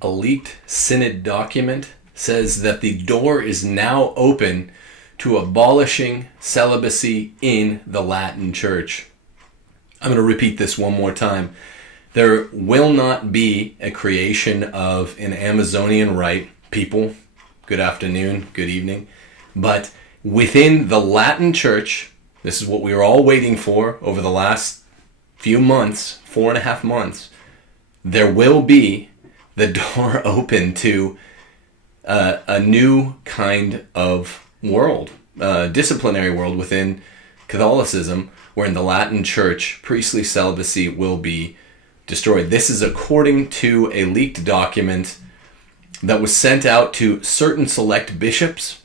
a leaked Synod document says that the door is now open to abolishing celibacy in the Latin Church. I'm going to repeat this one more time. There will not be a creation of an Amazonian rite. People, good afternoon, good evening. But within the Latin Church, this is what we were all waiting for over the last few months, 4.5 months, there will be the door open to a new kind of world, disciplinary world within Catholicism, where in the Latin Church, priestly celibacy will be destroyed. This is according to a leaked document that was sent out to certain select bishops,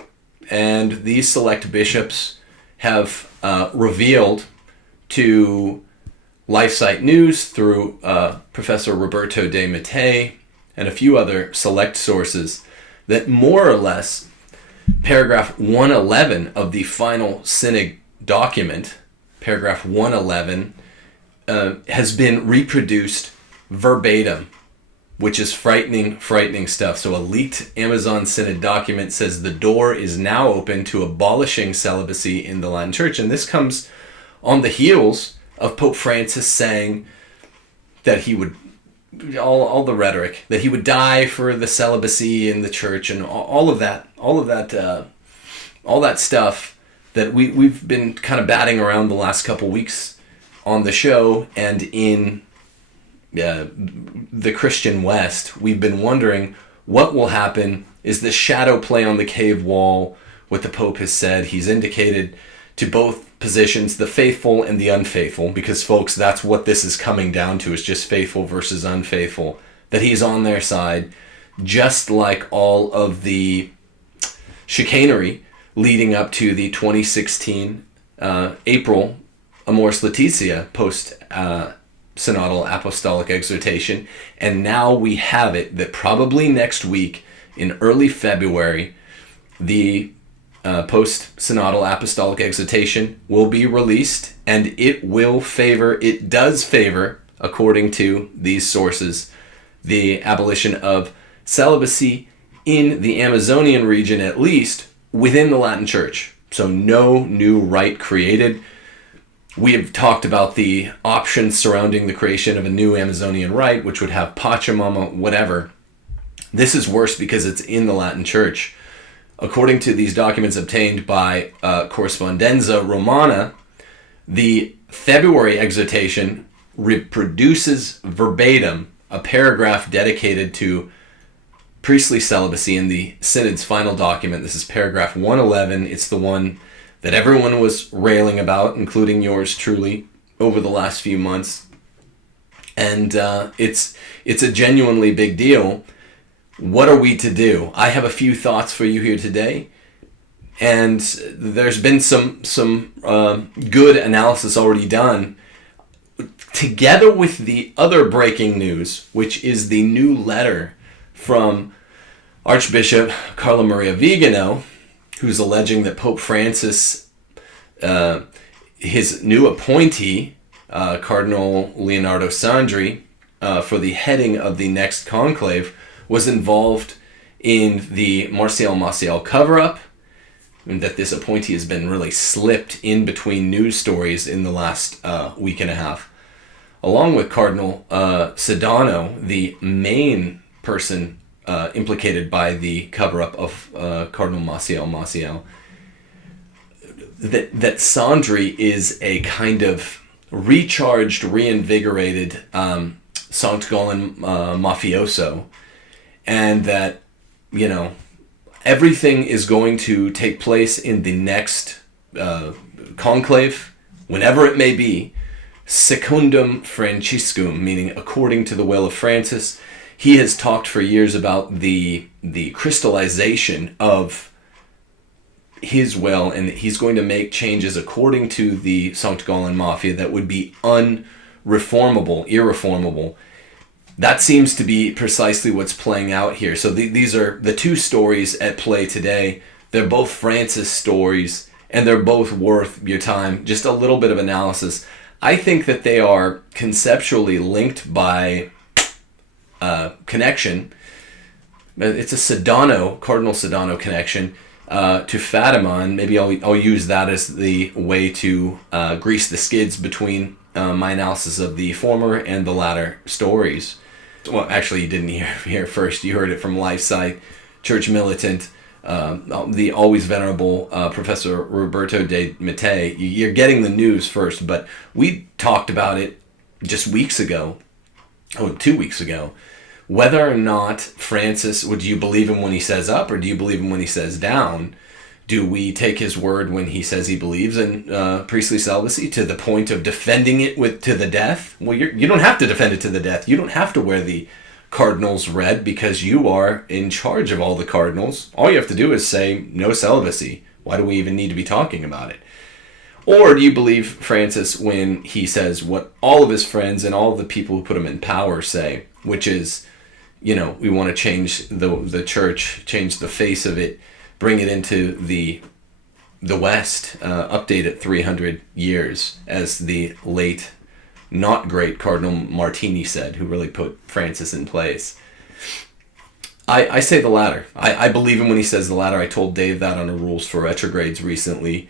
and these select bishops have revealed to LifeSite News through Professor Roberto de Mattei and a few other select sources that more or less paragraph 111 of the final Synod document, paragraph 111, has been reproduced verbatim, which is frightening stuff. So a leaked Amazon Synod document says the door is now open to abolishing celibacy in the Latin Church. And this comes on the heels of Pope Francis saying that he would, all the rhetoric, that he would die for the celibacy in the church, and all that stuff that we've been kind of batting around the last couple weeks on the show and in the Christian West. We've been wondering what will happen. Is this shadow play on the cave wall what the Pope has said? He's indicated to both positions, the faithful and the unfaithful, because folks, that's what this is coming down to, is just faithful versus unfaithful, that he's on their side, just like all of the chicanery leading up to the 2016 April Amoris Laetitia post synodal apostolic exhortation. And now we have it that probably next week in early February, the post-synodal apostolic exhortation will be released, and it does favor, according to these sources, the abolition of celibacy in the Amazonian region, at least within the Latin Church. So no new rite created. We have talked about the options surrounding the creation of a new Amazonian rite, which would have Pachamama, whatever. This is worse because it's in the Latin Church. According to these documents obtained by Correspondenza Romana, the February exhortation reproduces verbatim a paragraph dedicated to priestly celibacy in the Synod's final document. This is paragraph 111. It's the one that everyone was railing about, including yours truly, over the last few months. And it's a genuinely big deal. What are we to do? I have a few thoughts for you here today, and there's been some good analysis already done, together with the other breaking news, which is the new letter from Archbishop Carlo Maria Vigano, who's alleging that Pope Francis, his new appointee, Cardinal Leonardo Sandri, for the heading of the next conclave, was involved in the Marcial Maciel cover-up, and that this appointee has been really slipped in between news stories in the last week and a half. Along with Cardinal Sedano, the main person implicated by the cover-up of Cardinal Maciel, that Sandri is a kind of recharged, reinvigorated Sankt Gallen mafioso, and that, everything is going to take place in the next conclave, whenever it may be, secundum Franciscum, meaning according to the will of Francis. He has talked for years about the crystallization of his will, and that he's going to make changes according to the Sankt Gallen Mafia that would be irreformable. That seems to be precisely what's playing out here. So these are the two stories at play today. They're both Francis stories, and they're both worth your time. Just a little bit of analysis. I think that they are conceptually linked by connection, it's a Cardinal Sedano connection to Fatima, and maybe I'll use that as the way to grease the skids between my analysis of the former and the latter stories. Well, actually, you didn't hear first. You heard it from LifeSite, Church Militant, the always venerable Professor Roberto de Mattei. You're getting the news first, but we talked about it just 2 weeks ago, whether or not Francis, do you believe him when he says up, or do you believe him when he says down? Do we take his word when he says he believes in priestly celibacy to the point of defending it to the death? Well, you don't have to defend it to the death. You don't have to wear the cardinals red because you are in charge of all the cardinals. All you have to do is say no celibacy. Why do we even need to be talking about it? Or do you believe Francis when he says what all of his friends and all of the people who put him in power say, which is, we want to change the church, change the face of it, bring it into the West, update it 300 years, as the late, not great Cardinal Martini said, who really put Francis in place. I say the latter. I believe him when he says the latter. I told Dave that on a Rules for Retrogrades recently.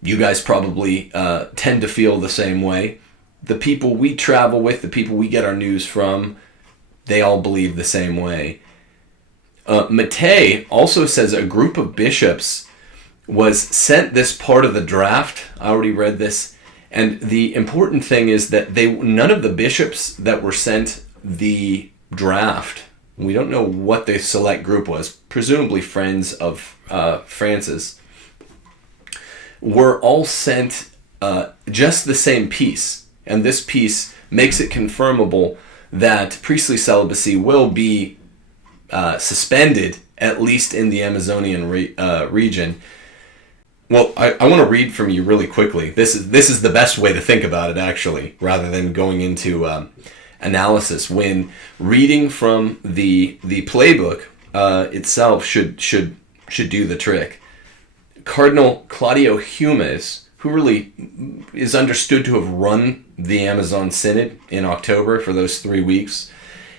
You guys probably tend to feel the same way. The people we travel with, the people we get our news from, they all believe the same way. Mattei also says a group of bishops was sent this part of the draft. I already read this. And the important thing is that none of the bishops that were sent the draft, we don't know what the select group was, presumably friends of Francis, were all sent just the same piece. And this piece makes it confirmable that priestly celibacy will be suspended, at least in the Amazonian region. Well, I want to read from you really quickly. This is the best way to think about it, actually, rather than going into analysis. When reading from the playbook itself should do the trick. Cardinal Claudio Humes, who really is understood to have run the Amazon Synod in October for those 3 weeks,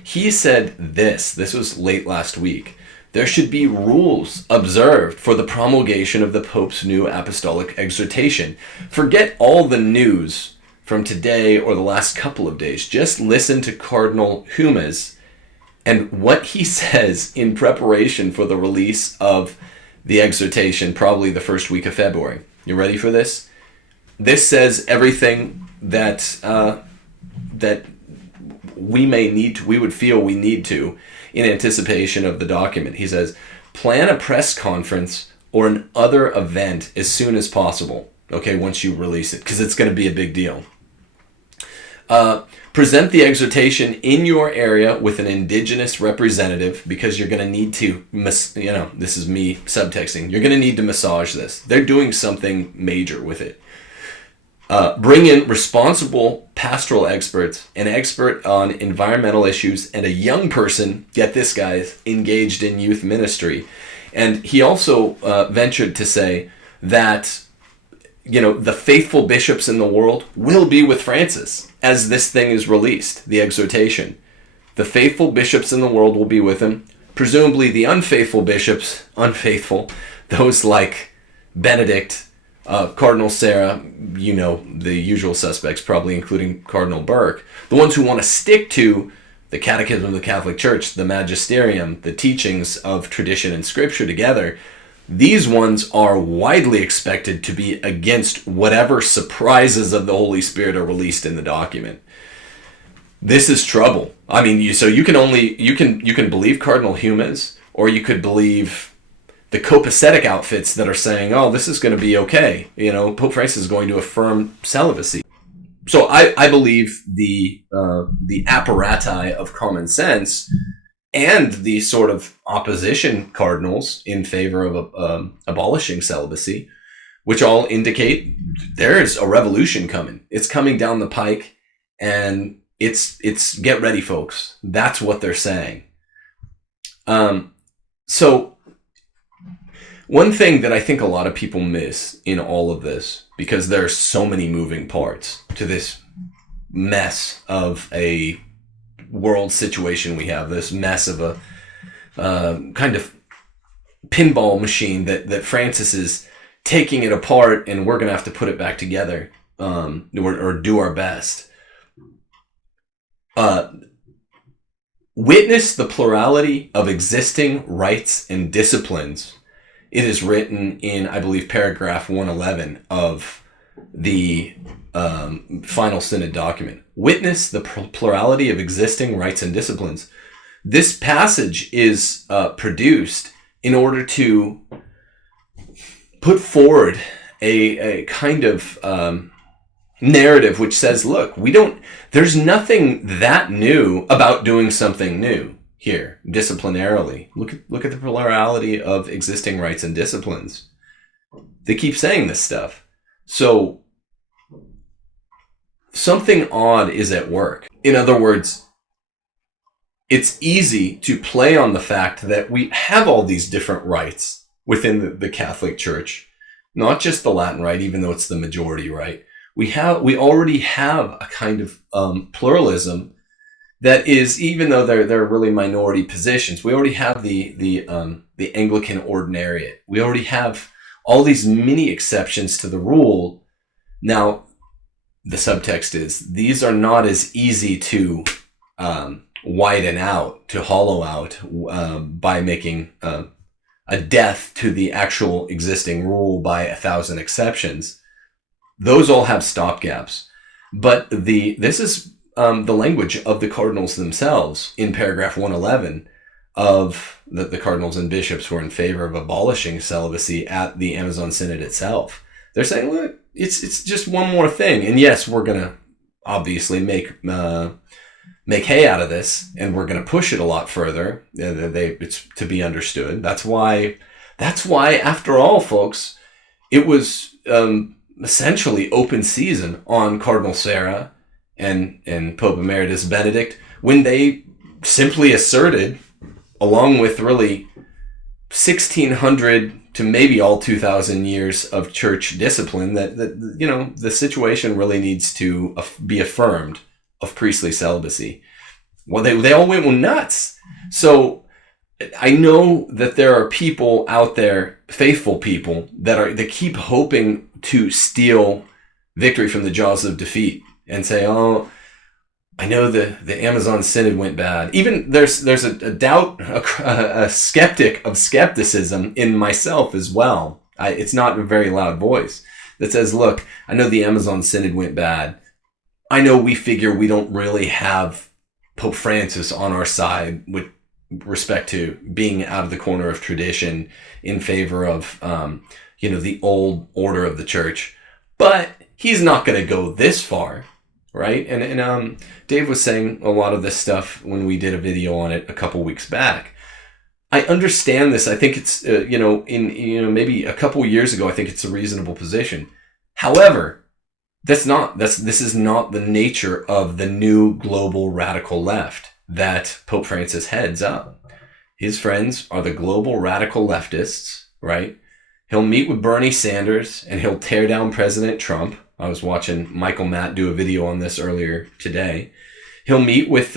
he said this was late last week: there should be rules observed for the promulgation of the Pope's new apostolic exhortation. Forget all the news from today or the last couple of days. Just listen to Cardinal Humes and what he says in preparation for the release of the exhortation, probably the first week of February. You ready for this? This says everything that we would feel we need to in anticipation of the document. He says, plan a press conference or an other event as soon as possible. Okay, once you release it, because it's going to be a big deal. Present the exhortation in your area with an indigenous representative, because you're going to need to, this is me subtexting, you're going to need to massage this. They're doing something major with it. Bring in responsible pastoral experts, an expert on environmental issues, and a young person, get this guys, engaged in youth ministry. And he also ventured to say that, the faithful bishops in the world will be with Francis as this thing is released, the exhortation. The faithful bishops in the world will be with him. Presumably the unfaithful bishops, those like Benedict, Cardinal Sarah, the usual suspects, probably including Cardinal Burke, the ones who want to stick to the Catechism of the Catholic Church, the Magisterium, the teachings of tradition and Scripture together, these ones are widely expected to be against whatever surprises of the Holy Spirit are released in the document. This is trouble. I mean, you can believe Cardinal Humes, or you could believe the copacetic outfits that are saying, oh, this is going to be okay. Pope Francis is going to affirm celibacy. So I believe the apparati of common sense and the sort of opposition cardinals in favor of abolishing celibacy, which all indicate there is a revolution coming. It's coming down the pike, and it's get ready, folks. That's what they're saying. So one thing that I think a lot of people miss in all of this, because there are so many moving parts to this mess of a world situation we have, this mess of kind of pinball machine that Francis is taking it apart, and we're going to have to put it back together, or do our best. Witness the plurality of existing rites and disciplines. It is written in, I believe, paragraph 111 of the final synod document. Witness the plurality of existing rites and disciplines. This passage is produced in order to put forward a kind of narrative which says, look, there's nothing that new about doing something new here, disciplinarily. Look at the plurality of existing rites and disciplines. They keep saying this stuff. So something odd is at work. In other words, it's easy to play on the fact that we have all these different rites within the Catholic Church, not just the Latin rite, even though it's the majority rite. We already have a kind of pluralism that is, even though they're really minority positions, we already have the Anglican ordinariate. We already have all these mini exceptions to the rule. Now, the subtext is these are not as easy to widen out, to hollow out by making a death to the actual existing rule by 1,000 exceptions. Those all have stopgaps. But this is the language of the cardinals themselves in paragraph 111 of the cardinals and bishops who are in favor of abolishing celibacy at the Amazon Synod itself. They're saying, look, it's just one more thing. And yes, we're going to obviously make hay out of this, and we're going to push it a lot further. It's to be understood. That's why, after all, folks, it was essentially open season on Cardinal Sarah and Pope Emeritus Benedict when they simply asserted, along with really 1,600 to maybe all 2,000 years of church discipline, that the situation really needs to be affirmed of priestly celibacy. Well, they all went nuts. So I know that there are people out there, faithful people, that keep hoping to steal victory from the jaws of defeat and say, oh, I know the Amazon Synod went bad. Even there's a doubt, a skeptic of skepticism in myself as well. It's not a very loud voice that says, look, I know the Amazon Synod went bad. I know we figure we don't really have Pope Francis on our side with respect to being out of the corner of tradition in favor of, the old order of the church. But he's not going to go this far, right? And Dave was saying a lot of this stuff when we did a video on it a couple weeks back. I understand this. I think it's, maybe a couple years ago, I think it's a reasonable position. However, this is not the nature of the new global radical left that Pope Francis heads up. His friends are the global radical leftists, right? He'll meet with Bernie Sanders and he'll tear down President Trump. I was watching Michael Matt do a video on this earlier today. He'll meet with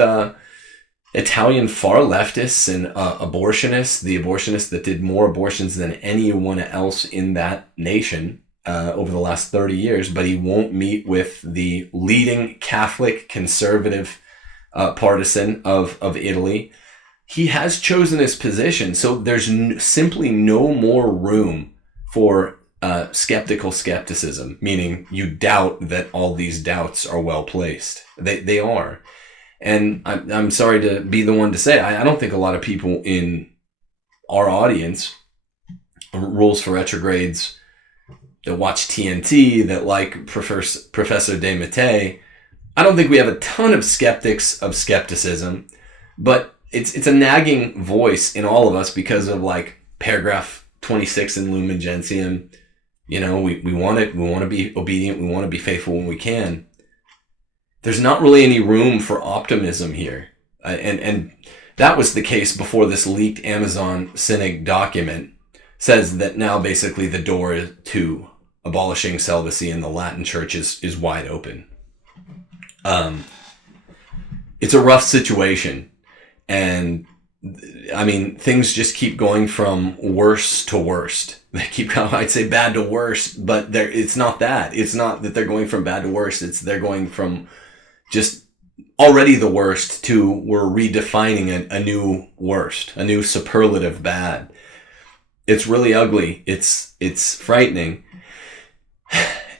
Italian far leftists and abortionists, the abortionists that did more abortions than anyone else in that nation over the last 30 years, but he won't meet with the leading Catholic conservative partisan of Italy. He has chosen his position, so there's simply no more room for skeptical skepticism, meaning you doubt that all these doubts are well placed. They are. And I'm sorry to be the one to say, I don't think a lot of people in our audience, Rules for Retrogrades, that watch TNT, that like Professor De Mattei, I don't think we have a ton of skeptics of skepticism, but it's a nagging voice in all of us because of like paragraph 26 in Lumen Gentium. We want to be obedient, we want to be faithful when we can. There's not really any room for optimism here. And that was the case before this leaked Amazon Synod document says that now basically the door to abolishing celibacy in the Latin Church is wide open. It's a rough situation, and I mean, things just keep going from worse to worst. They keep going, I'd say bad to worse, but it's not that. It's not that they're going from bad to worse. It's they're going from just already the worst to we're redefining a new worst, a new superlative bad. It's really ugly. It's frightening.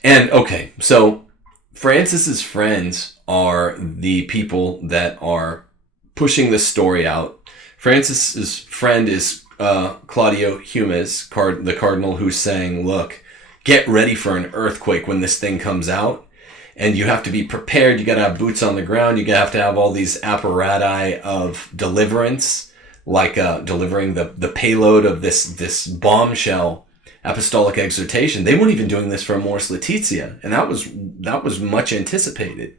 And okay, so Francis's friends are the people that are pushing this story out. Francis's friend is Claudio Humes, the cardinal, who's saying, look, get ready for an earthquake when this thing comes out. And you have to be prepared. You got to have boots on the ground. You have to have all these apparati of deliverance, like delivering the payload of this bombshell apostolic exhortation. They weren't even doing this for Amoris Laetitia, and that was much anticipated.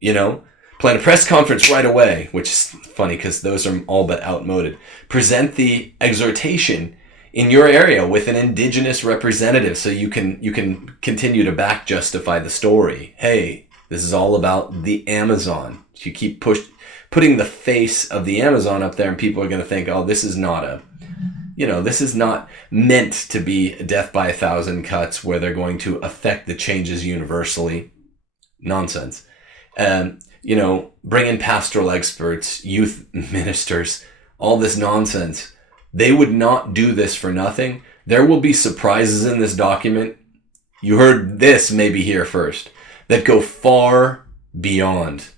You know, plan a press conference right away, which is funny because those are all but outmoded. Present the exhortation in your area with an indigenous representative so you can continue to back justify the story. Hey, this is all about the Amazon. You keep putting the face of the Amazon up there, and people are going to think, oh, this is not this is not meant to be death by 1,000 cuts where they're going to affect the changes universally. Nonsense. Bring in pastoral experts, youth ministers, all this nonsense. They would not do this for nothing. There will be surprises in this document. You heard this maybe here first, that go far beyond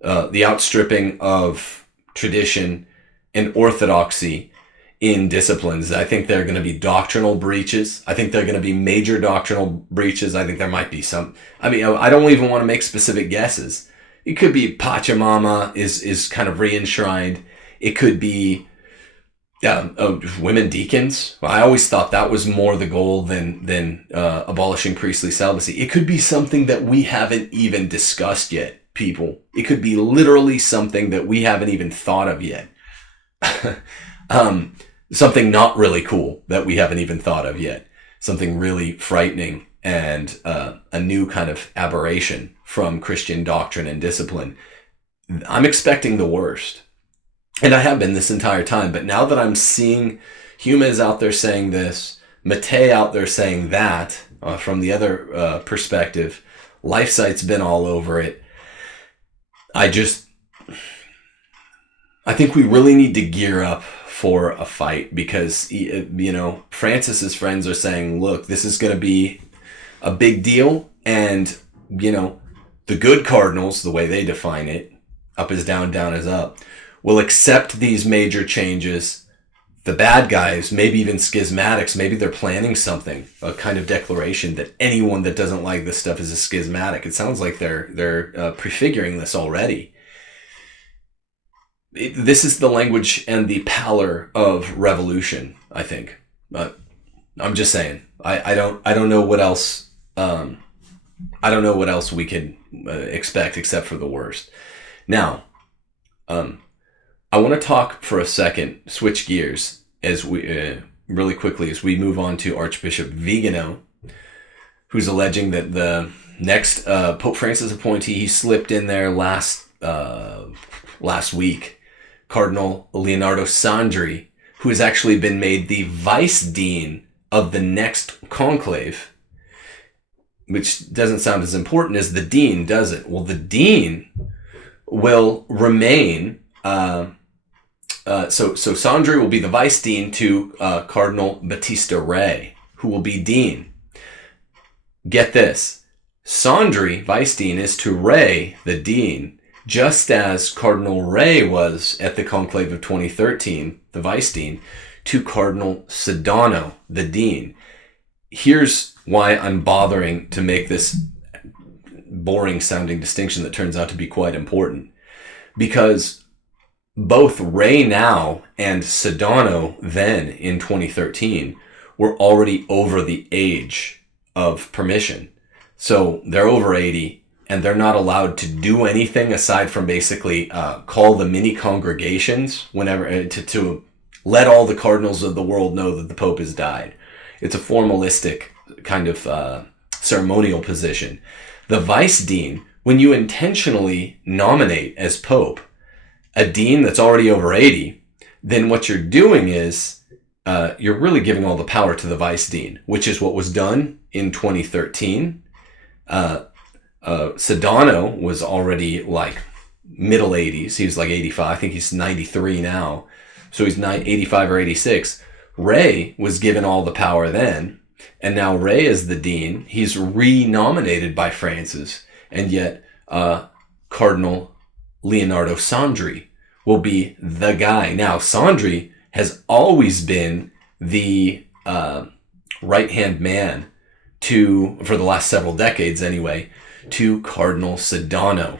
the outstripping of tradition and orthodoxy in disciplines. I think there are going to be doctrinal breaches. I think there are going to be major doctrinal breaches. I think there might be some. I mean, I don't even want to make specific guesses. It could be Pachamama is kind of re-enshrined. It could be women deacons. Well, I always thought that was more the goal than abolishing priestly celibacy. It could be something that we haven't even discussed yet, people. It could be literally something that we haven't even thought of yet. Something not really cool that we haven't even thought of yet. Something really frightening and a new kind of aberration from Christian doctrine and discipline. I'm expecting the worst. And I have been this entire time. But now that I'm seeing Humes out there saying this, Mattei out there saying that, from the other perspective, LifeSite's been all over it. I think we really need to gear up for a fight because, Francis's friends are saying, look, this is going to be a big deal. And, the good cardinals, the way they define it, up is down, down is up, will accept these major changes. The bad guys, maybe even schismatics, maybe they're planning something, a kind of declaration that anyone that doesn't like this stuff is a schismatic. It sounds like they're prefiguring this already. This is the language and the pallor of revolution, I think. But I'm just saying. I don't know what else. I don't know what else we could expect except for the worst. Now, I want to talk for a second, switch gears as we really quickly as we move on to Archbishop Vigano, who's alleging that the next Pope Francis appointee he slipped in there last week, Cardinal Leonardo Sandri, who has actually been made the vice dean of the next conclave, which doesn't sound as important as the dean, does it? Well, the dean will remain. So Sandri will be the vice dean to Cardinal Battista Re, who will be dean. Get this. Sandri, vice dean, is to Re, the dean, just as Cardinal Re was at the conclave of 2013, the vice dean, to Cardinal Sedano, the dean. Here's why I'm bothering to make this boring sounding distinction that turns out to be quite important. Because both Re now and Sedano then in 2013 were already over the age of permission. So they're over 80 and they're not allowed to do anything aside from basically call the mini congregations whenever to let all the cardinals of the world know that the Pope has died. It's a formalistic kind of ceremonial position. The vice dean, when you intentionally nominate as Pope, a dean that's already over 80, then what you're doing is you're really giving all the power to the vice dean, which is what was done in 2013. Sedano was already like middle 80s. He was like 85. I think he's 93 now. So he's 85 or 86. Ray was given all the power then. And now Ray is the dean. He's re-nominated by Francis. And yet Cardinal Leonardo Sandri will be the guy. Now, Sandri has always been the right-hand man for the last several decades anyway, to Cardinal Sedano.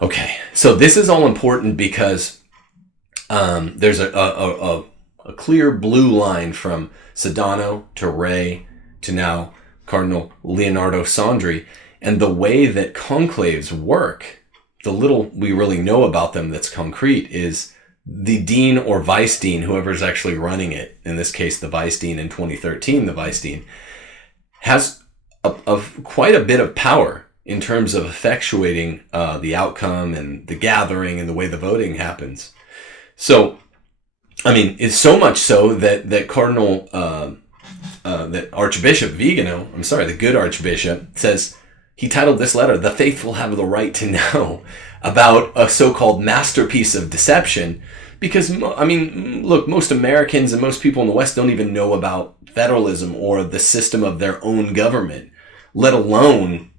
Okay, so this is all important because there's a clear blue line from Sedano to Ray to now Cardinal Leonardo Sandri. And the way that conclaves work, the little we really know about them that's concrete, is the dean or vice dean, whoever's actually running it, in this case the vice dean in 2013, the vice dean, has quite a bit of power in terms of effectuating the outcome and the gathering and the way the voting happens. So, I mean, it's so much so that that Archbishop Vigano, the good Archbishop, says, he titled this letter, "The Faithful Have the Right to Know," about a so-called masterpiece of deception. Because, I mean, look, most Americans and most people in the West don't even know about federalism or the system of their own government, let alone,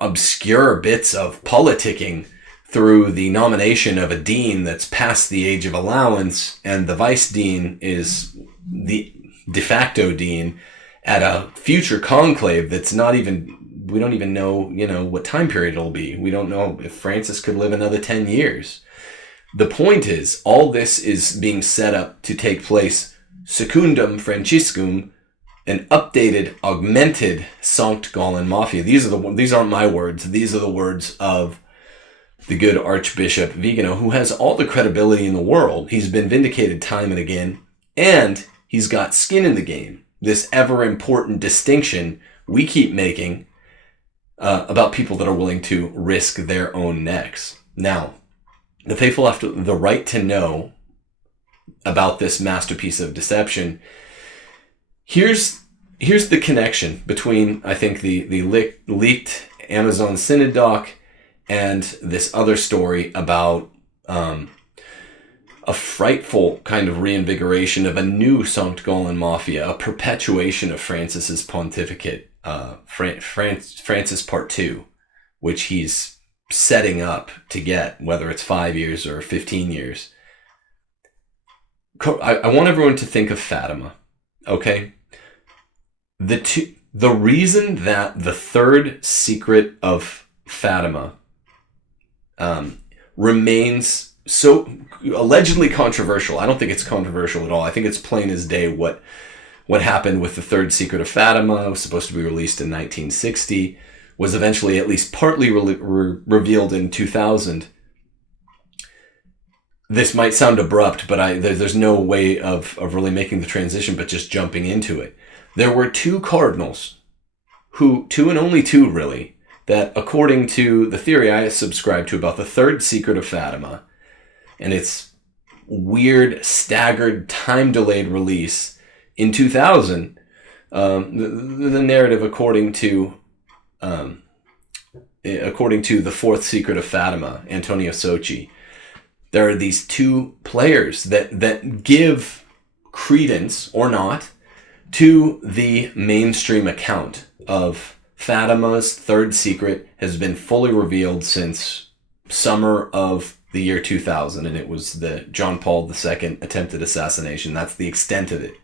obscure bits of politicking through the nomination of a dean that's past the age of allowance, and the vice dean is the de facto dean at a future conclave that's we don't even know, what time period it'll be. We don't know if Francis could live another 10 years. The point is, all this is being set up to take place secundum Franciscum, an updated, augmented Sankt Gallen Mafia. These aren't my words. These are the words of the good Archbishop Vigano, who has all the credibility in the world. He's been vindicated time and again, and he's got skin in the game. This ever important distinction we keep making about people that are willing to risk their own necks. Now, the faithful have the right to know about this masterpiece of deception. Here's the connection between, I think, the leaked Amazon Synod doc and this other story about a frightful kind of reinvigoration of a new Sankt Gallen Mafia, a perpetuation of Francis's pontificate, Francis Part 2, which he's setting up to get, whether it's 5 years or 15 years. I want everyone to think of Fatima, okay? The reason that the third secret of Fatima remains so allegedly controversial. I don't think it's controversial at all. I think it's plain as day what happened with the third secret of Fatima. It was supposed to be released in 1960, was eventually at least partly revealed in 2000. This might sound abrupt, but there's no way of really making the transition, but just jumping into it. There were two cardinals, two and only two really, that according to the theory I subscribe to about the third secret of Fatima, and its weird, staggered, time-delayed release in 2000, the narrative according to the fourth secret of Fatima, Antonio Sochi, there are these two players that give credence, or not, to the mainstream account of Fatima's third secret has been fully revealed since summer of the year 2000, and it was the John Paul II attempted assassination. That's the extent of it.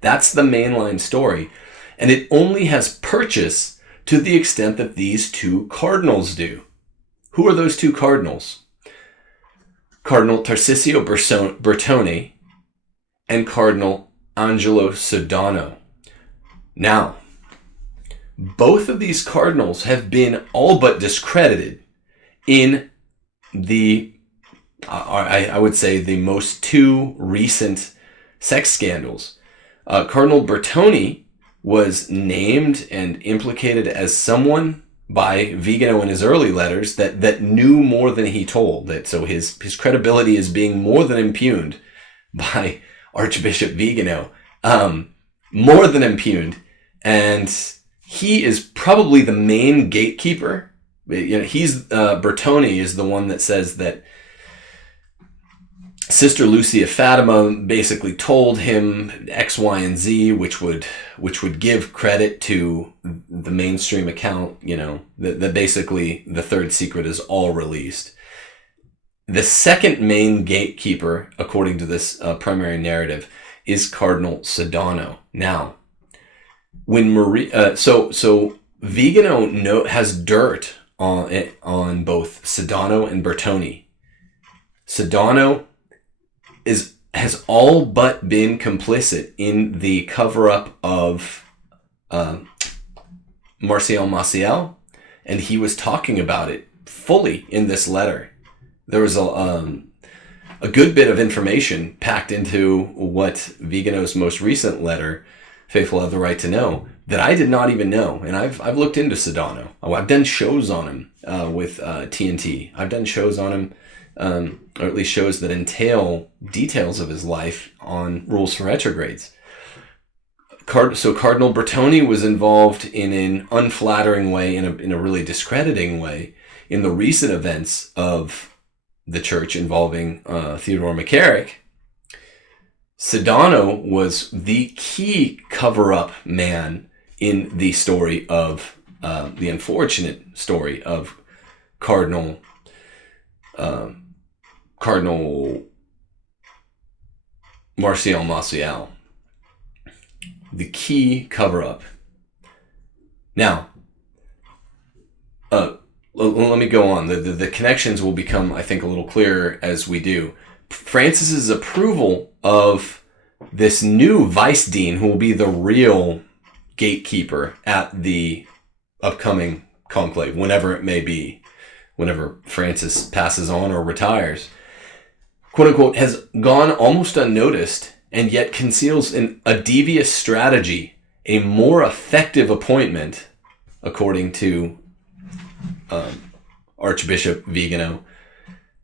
That's the mainline story, and it only has purchase to the extent that these two cardinals do. Who are those two cardinals? Cardinal Tarcisio Bertone and Cardinal Angelo Sedano. Now, both of these cardinals have been all but discredited in the, I would say, the most two recent sex scandals. Cardinal Bertone was named and implicated as someone by Vigano in his early letters that knew more than he told. That so his credibility is being more than impugned by Archbishop Vigano, more than impugned, and he is probably the main gatekeeper. He's Bertoni is the one that says that Sister Lucia Fatima basically told him X, Y, and Z, which would give credit to the mainstream account, that basically the third secret is all released. The second main gatekeeper, according to this primary narrative, is Cardinal Sedano. Now, when Vigano has dirt on both Sedano and Bertoni. Sedano has all but been complicit in the cover-up of Martial Maciel, and he was talking about it fully in this letter. There was a good bit of information packed into what Vigano's most recent letter, Faithful Have the Right to Know, that I did not even know. And I've looked into Sedano. I've done shows on him with TNT. I've done shows on him, or at least shows that entail details of his life on Rules for Retrogrades. So Cardinal Bertoni was involved in an unflattering way, in a really discrediting way, in the recent events of the church involving Theodore McCarrick. Sedano was the key cover-up man in the story of the unfortunate story of Cardinal Martial Maciel. The key cover-up. Now, let me go on. The connections will become, I think, a little clearer as we do. Francis's approval of this new vice dean, who will be the real gatekeeper at the upcoming conclave, whenever it may be, whenever Francis passes on or retires, quote unquote, has gone almost unnoticed, and yet conceals a devious strategy, a more effective appointment, according to Archbishop Vigano,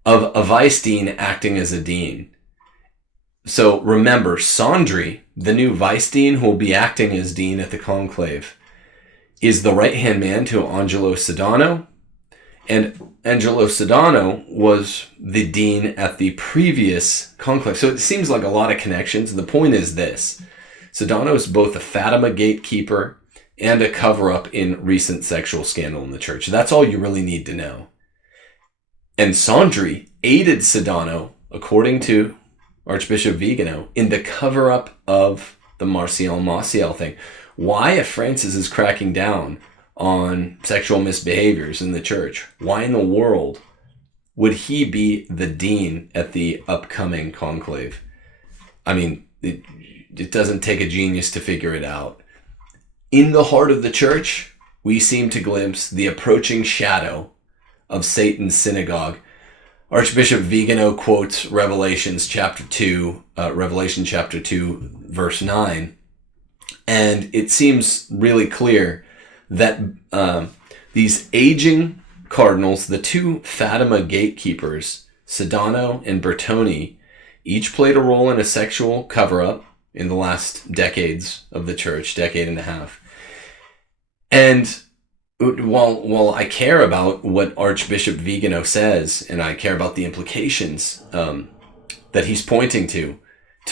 of a vice dean acting as a dean. So remember, Sondri, the new vice dean who will be acting as dean at the conclave, is the right-hand man to Angelo Sedano, and Angelo Sedano was the dean at the previous conclave. So it seems like a lot of connections. The point is this: Sedano is both a Fatima gatekeeper and a cover-up in recent sexual scandal in the church. That's all you really need to know. And Sondri aided Sedano, according to Archbishop Vigano, in the cover-up of the Martial Maciel thing. Why, if Francis is cracking down on sexual misbehaviors in the church, why in the world would he be the dean at the upcoming conclave? I mean, it doesn't take a genius to figure it out. In the heart of the church, we seem to glimpse the approaching shadow of Satan's synagogue. Archbishop Vigano quotes Revelation chapter 2, verse 9. And it seems really clear that these aging cardinals, the two Fatima gatekeepers, Sedano and Bertoni, each played a role in a sexual cover-up in the last decades of the church, decade and a half. And while I care about what Archbishop Vigano says, and I care about the implications that he's pointing to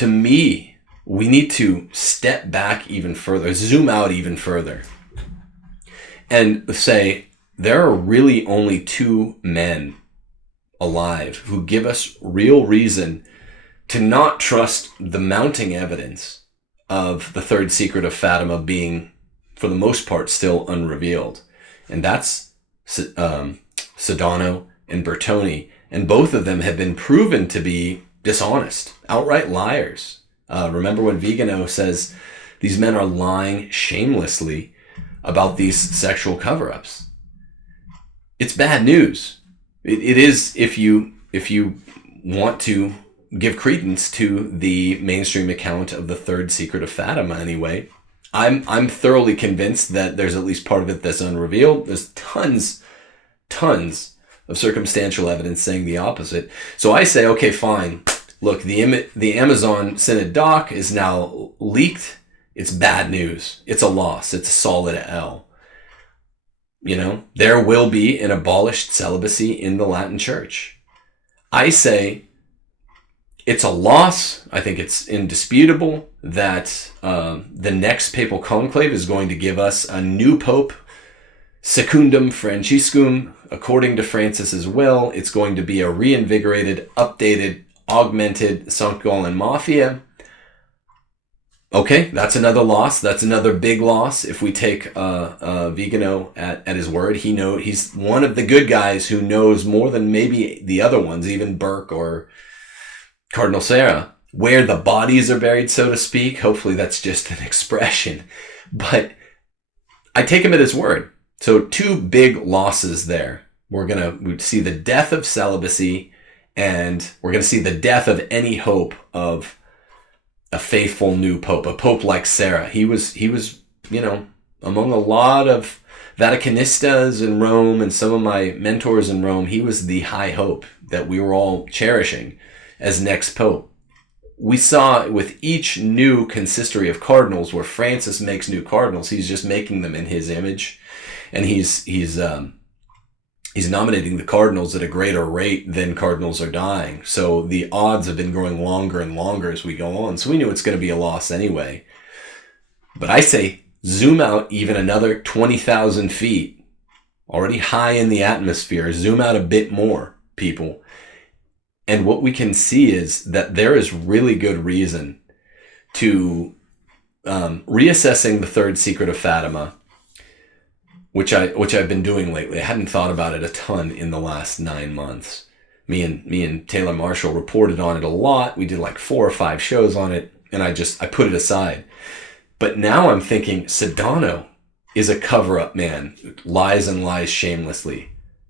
me, we need to step back even further, zoom out even further, and say there are really only two men alive who give us real reason to not trust the mounting evidence of the third secret of Fatima being, for the most part, still unrevealed. And that's Sedano and Bertoni. And both of them have been proven to be dishonest, outright liars. Remember when Vigano says these men are lying shamelessly about these sexual cover-ups. It's bad news. It is if you want to give credence to the mainstream account of the third secret of Fatima anyway. I'm thoroughly convinced that there's at least part of it that's unrevealed. There's tons of circumstantial evidence saying the opposite. So I say, okay, fine. Look, the Amazon Synod doc is now leaked. It's bad news. It's a loss. It's a solid L. There will be an abolished celibacy in the Latin Church. I say it's a loss. I think it's indisputable that the next papal conclave is going to give us a new pope, Secundum Franciscum, according to Francis's will. It's going to be a reinvigorated, updated, augmented Sankt Gallen Mafia. Okay, that's another loss. That's another big loss. If we take Vigano at his word, he's one of the good guys who knows more than maybe the other ones, even Burke or Cardinal Sarah, where the bodies are buried, so to speak. Hopefully that's just an expression. But I take him at his word. So 2 big losses there. We'd see the death of celibacy, and we're going to see the death of any hope of a faithful new pope, a pope like Sarah. He was, among a lot of Vaticanistas in Rome and some of my mentors in Rome, he was the high hope that we were all cherishing as next pope. We saw with each new consistory of cardinals where Francis makes new cardinals, he's just making them in his image, and he's nominating the cardinals at a greater rate than cardinals are dying. So the odds have been growing longer and longer as we go on. So we knew it's going to be a loss anyway. But I say zoom out even another 20,000 feet, already high in the atmosphere. Zoom out a bit more, people. And what we can see is that there is really good reason to reassessing the third secret of Fatima, which I've been doing lately. I hadn't thought about it a ton in the last 9 months. Me and Taylor Marshall reported on it a lot. We did like 4 or 5 shows on it, and I put it aside. But now I'm thinking Sedano is a cover-up man, lies and lies shamelessly.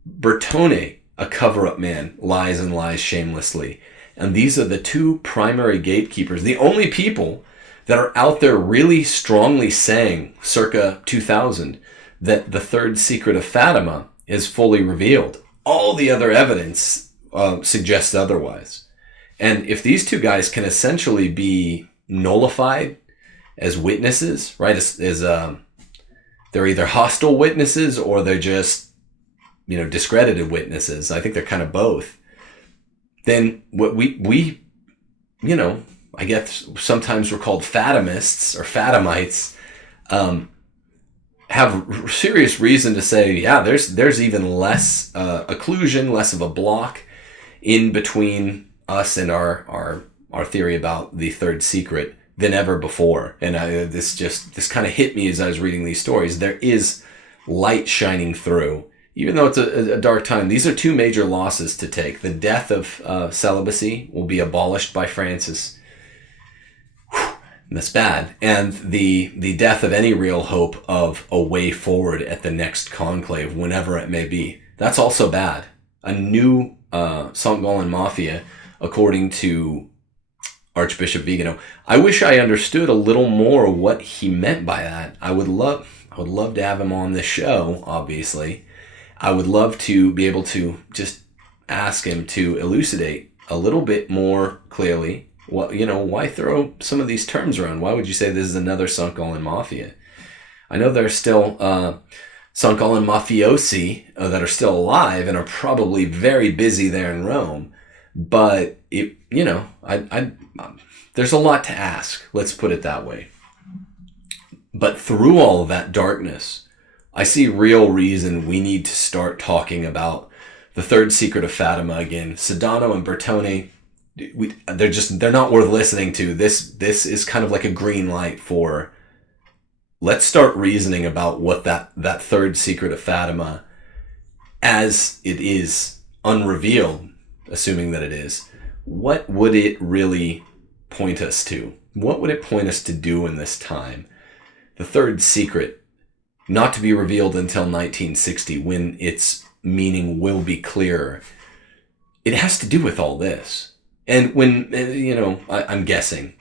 Bertone, a cover-up man, lies and lies shamelessly. And these are the 2 primary gatekeepers, the only people that are out there really strongly saying, circa 2000, that the third secret of Fatima is fully revealed. All the other evidence suggests otherwise. And if these 2 guys can essentially be nullified as witnesses, right? They're either hostile witnesses or they're just, discredited witnesses. I think they're kind of both. Then what we I guess sometimes we're called Fatimists or Fatimites, have serious reason to say, yeah, there's even less occlusion, less of a block in between us and our theory about the third secret than ever before. And this kind of hit me as I was reading these stories. There is light shining through, even though it's a dark time. These are 2 major losses to take. The death of celibacy will be abolished by Francis. That's bad. And the death of any real hope of a way forward at the next conclave, whenever it may be. That's also bad. A new Sankt Gallen Mafia, according to Archbishop Vigano. I wish I understood a little more what he meant by that. I would love to have him on this show, obviously. I would love to be able to just ask him to elucidate a little bit more clearly. Why throw some of these terms around? Why would you say this is another Sankt Gallen Mafia? I know there's still Sankt Gallen Mafiosi that are still alive and are probably very busy there in Rome. But there's a lot to ask. Let's put it that way. But through all of that darkness, I see real reason we need to start talking about the third secret of Fatima again. Sedano and Bertone, they're not worth listening to. This is kind of like a green light for, let's start reasoning about what that third secret of Fatima, as it is unrevealed, assuming that it is, what would it really point us to? What would it point us to do in this time? The third secret, not to be revealed until 1960, when its meaning will be clearer. It has to do with all this. And when, I'm guessing,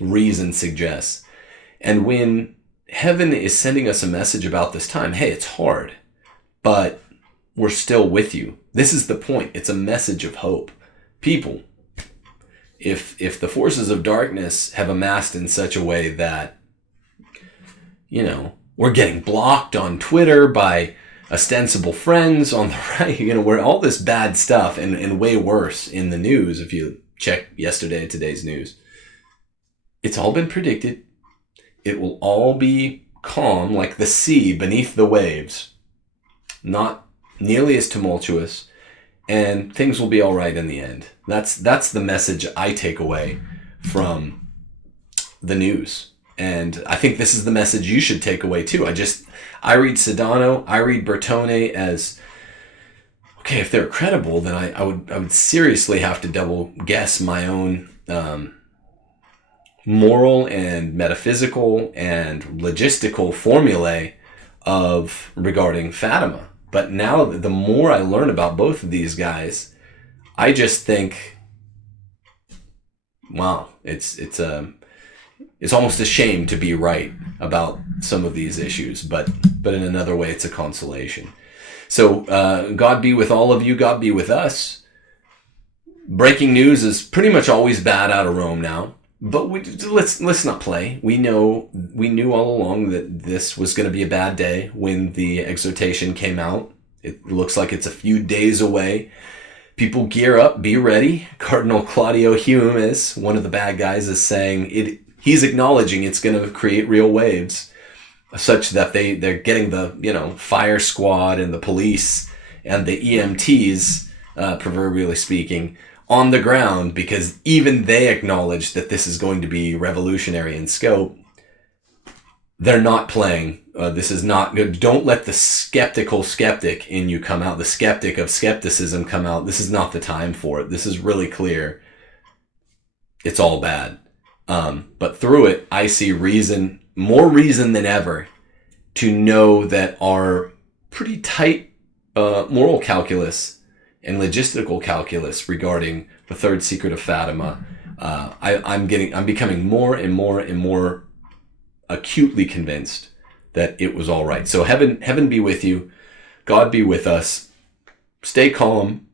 reason suggests, and when heaven is sending us a message about this time. Hey, it's hard, but we're still with you. This is the point. It's a message of hope. People, if the forces of darkness have amassed in such a way that, we're getting blocked on Twitter by ostensible friends on the right, where all this bad stuff and way worse in the news, if you check yesterday and today's news, it's all been predicted. It will all be calm like the sea beneath the waves, not nearly as tumultuous, and things will be all right in the end. That's the message I take away from the news. And I think this is the message you should take away too. I read Sedano, I read Bertone as, okay, if they're credible, then I would seriously have to double guess my own moral and metaphysical and logistical formulae regarding Fatima. But now the more I learn about both of these guys, I just think, wow, it's almost a shame to be right about some of these issues, but in another way, it's a consolation. So God be with all of you. God be with us. Breaking news is pretty much always bad out of Rome now, but let's not play. We knew all along that this was going to be a bad day when the Exhortation came out. It looks like it's a few days away. People gear up, be ready. Cardinal Claudio Hume, is one of the bad guys, is saying it. He's acknowledging it's going to create real waves, such that they're getting the fire squad and the police and the EMTs, proverbially speaking, on the ground, because even they acknowledge that this is going to be revolutionary in scope. They're not playing. This is not good. Don't let the skeptical skeptic in you come out. The skeptic of skepticism come out. This is not the time for it. This is really clear. It's all bad. But through it, I see more reason than ever, to know that our pretty tight moral calculus and logistical calculus regarding the third secret of Fatima, I'm becoming more and more and more acutely convinced that it was all right. So heaven be with you. God be with us. Stay calm.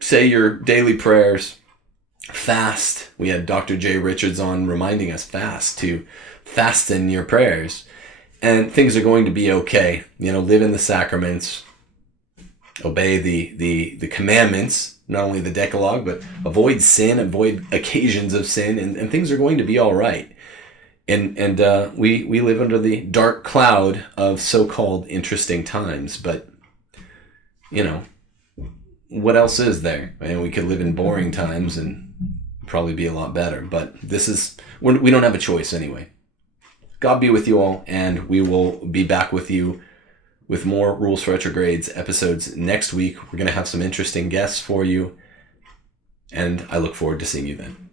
Say your daily prayers. Fast. We had Dr. J. Richards on reminding us to fasten your prayers, and things are going to be okay. Live in the sacraments, obey the commandments, not only the Decalogue, but avoid sin, avoid occasions of sin, and things are going to be all right. And we live under the dark cloud of so-called interesting times, but what else is there? We could live in boring times and probably be a lot better, but we don't have a choice anyway. God be with you all, and we will be back with you with more Rules for Retrogrades episodes next week. We're going to have some interesting guests for you, and I look forward to seeing you then.